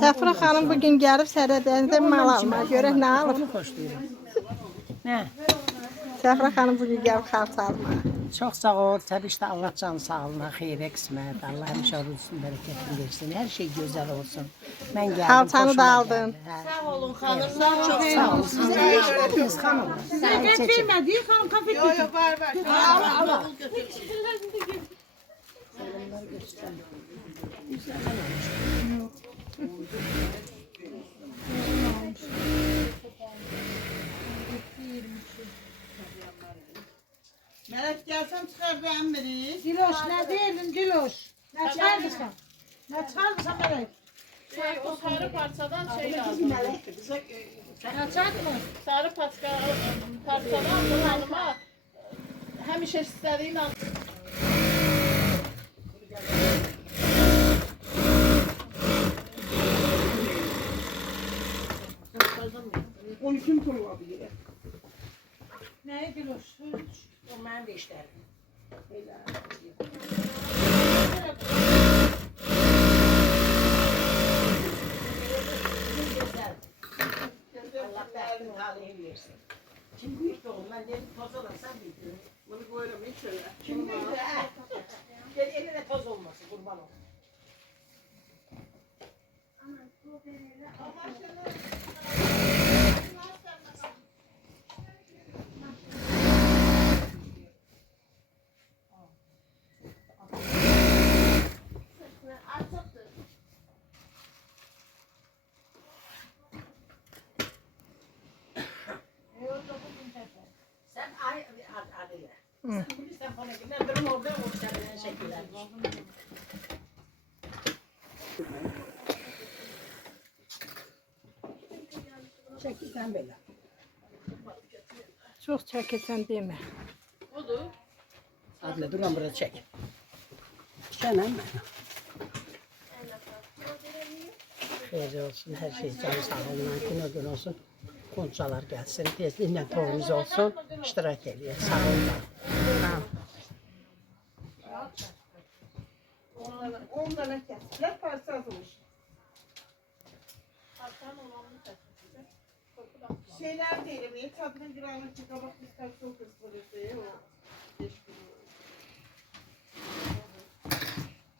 Səfra xanım bugün gəlib sərədənizdə mal alma. Görək nə alır? Onu xoşlayıram. Nə? Səfra xanım bugün gəlib xalça alma. Çox sağ ol. Təbii ki, Allah canı sağlığına, xeyrə qismət. Allah həmişə rüzgün bərəkətini versin. Hər şey gözəl olsun. Mən gəldim. Xalçanı da aldın. Sağ olun xanımlar. Çox Sağ olun. Siz nə işlədiniz xanım? Səqət vermədi, xanım kafe götür. Yox, var. Allah götür. Melek gelsen çıkar beğenmedi. Diloş ne diyelim Diloş? Ne çıkardıysan? Ne çıkardıysan Melek? O sarı parçadan şey lazım. Ne çıkardın? Sarı parçadan bu hanıma həmişə istədiyin an. Ne Diloş? O mənim də işlərim. Allah bəxtin talihini versin. Kim büyük de oğlum, ben dedim toz olan sen büyüdün. Bunu koyuram hiç öyle. Kim büyüdü? Gel eline toz olmasın, kurban ol. Sen ay adıyla. Sen bilirsen bana ne durum orada o işlerden şekiller. Çekil sen böyle. Çox çəkirsən demə. Odur. Adıyla duran burada çek. Sen hemen. Xeyirli olsun, her şey canı sağlığına gün olsun. Konçalar gelsin, tezliğinden tohumumuz olsun, iştirak ediyor. Sağ olun. Sağ ol. 10 tane kestiler, parça azmış. Şeyler değilim, niye tadını granı çıkamak ister çok ısmarısı o.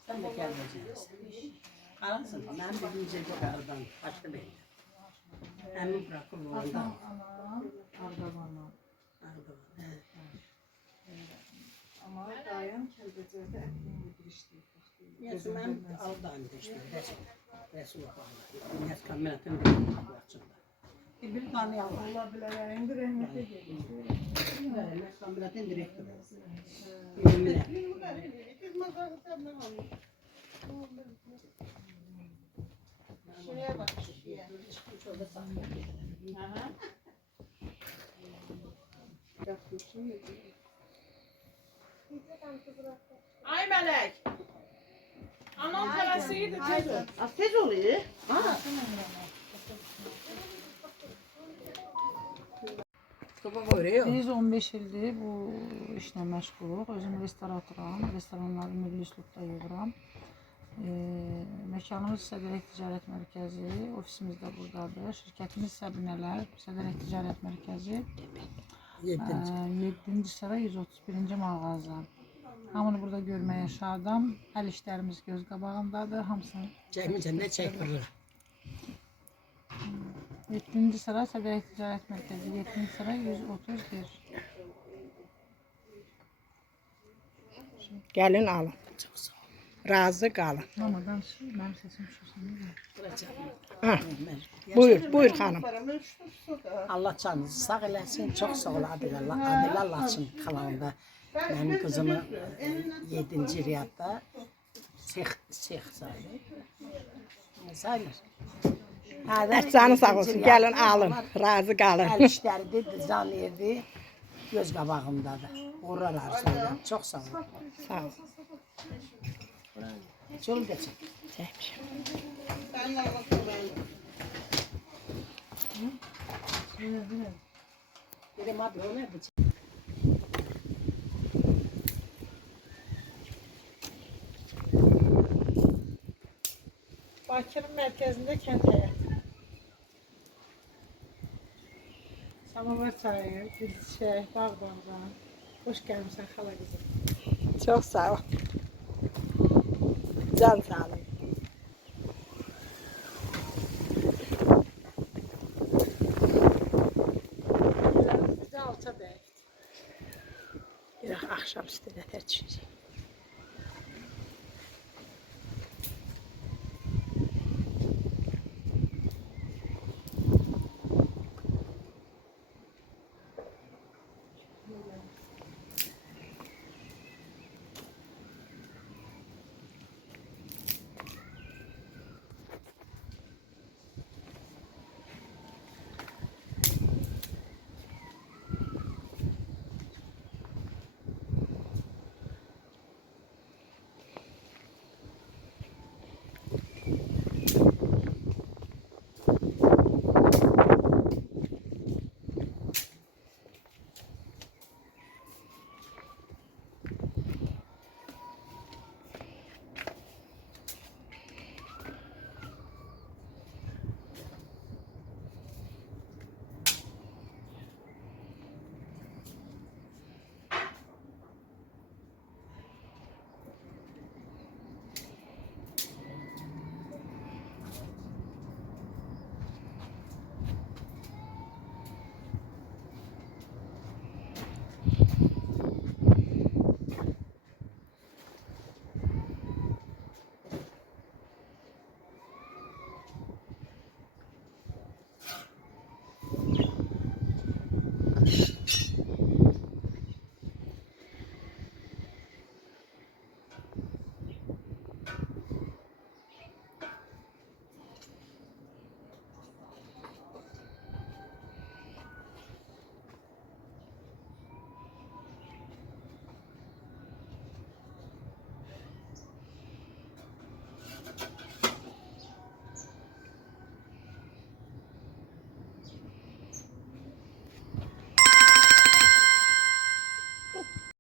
Sen de gelmeyeceksin. Kalasın, ben bir güzel bir aradan başka bir. Emin bırakın orada. Ardavan'a. Evet. Ama dayan kelbecerde ekmeğini girişti. Yazın ben aldan işte. Resul Allah'ım. Dünyası kameratın bir kapıçında. Bir tanıyalım. Olabilir, en bir rahmete gelin. Dünyası kameratın direktörü. Yeminle. Şuraya bak, şuraya. Ay Melek. Anam parasıydı tez ol. Tez oluyor. Biz 15 ildir bu işlə məşğuluq. Özüm restoratoram, restoranları milli üslubda yığıram. Məkanımız Sədərək Ticarət Mərkəzi, ofisimiz də buradadır. Şirkətimiz Səbinələr, Sədərək Ticarət Mərkəzi. 7-ci sıra 131-ci mağaza. Hamını burada görməyə şadam. Əl işlərimiz göz qabağındadır. Hamısını Çekmeyeceksin, ne çek burada? 7-ci sıra Sədərək Ticarət Mərkəzi, 7-ci sıra 131. Gəlin alın. Razı qalın. Ama ben mənim səsim şurasında. Buyur xanım. Allah canınızı sağ eləsin. Çok sağ ol Adila Laçın kanalında. Benim kızımı 7. riyadda Şeyh sayılır. Canı sağ olsun. Gəlin alın. Razı qalın. El işləridir, zaniyirdi. Göz qabağımdadır. Uğurlar arzulayıram. Çok sağ ol. Sağ ol. Çol geçin. Çəkmişəm. Ben yalnız Dedim abi o nerede? Bakının mərkəzində kənd həyatı. Samavar çayı, gülçiçək, bağ-bağdan. Xoş gəlmişsən xala qızım. Çok sağ ol. Can sağlığı. Bizdə alça bəyik. Biraz akşam üstüne təçirik.